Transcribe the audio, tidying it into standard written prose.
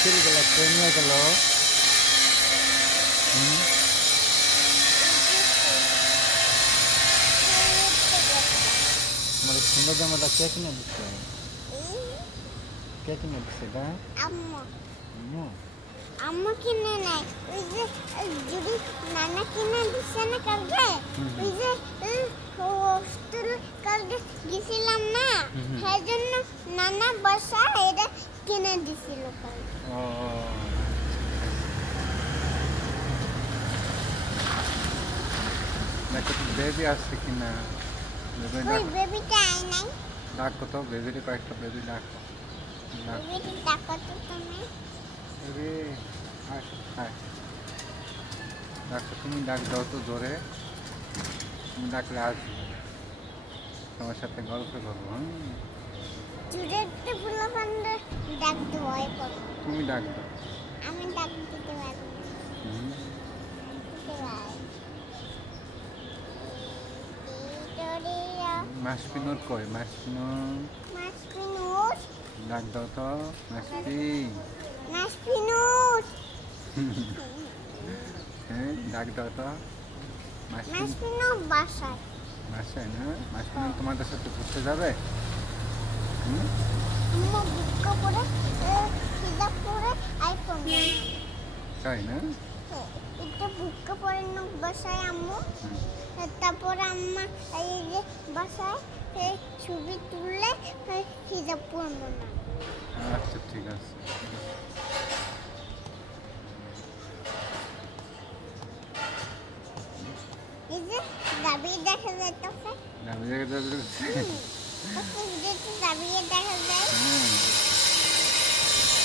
ছেলেগুলো ট্রেনে গেল। আমার সুন্দর জামাটা কে কিনে দিচ্ছে? কে কিনে দিচ্ছে এটা? আম্মু। আম্মু? আম্মু কিনে নাই, ওই যে যদি নানা কিনে দিচ্ছে না কালকে, ওই যে হোস্টেল কালকে গেছিলাম না, সেই জন্য নানা বাসা এটা কিনে দিছিল কালকে। দেখো তো বেবি আসছে কিনা। ওই বেবিটা আই নাই। ডাকো তো বেবিরে, কয়েকটা বেবি ডাকো। বেবিটা ডাকো তো তুমি। বেবি আস, হাই ডাকো, তুমি ডাক দাও তো জোরে। তুমি ডাকলে আসবে, তোমার সাথে গল্প করবো। চুরেতে ফুলা ফান্ডে ডাকতে ভয় করো। তুমি ডাক দাও। আমি ডাক দিতে পারবো না। মাসপিনুর কই? মাসপিনুর মাসপিনুর ডাক দাও তো। মাসপি, মাসপিনুর হ্যাঁ ডাক দাও তো। মাসপিনুর বাসায়। বাসায় না? মাসপিনুর তোমাদের সাথে ঘুরতে যাবে? আম্মু বুক্কা পরে সিধা পরে আইফোন তাই না? এটা বুক্কা পরে বাসায় আম্মু, তারপরে আম্মা এই যে বাসায় ছবি তুললে হিজাব পরবো না। আচ্ছা ঠিক আছে। এই যে গাবি দেখা যাইতেছে। গাবি দেখা যাচ্ছে।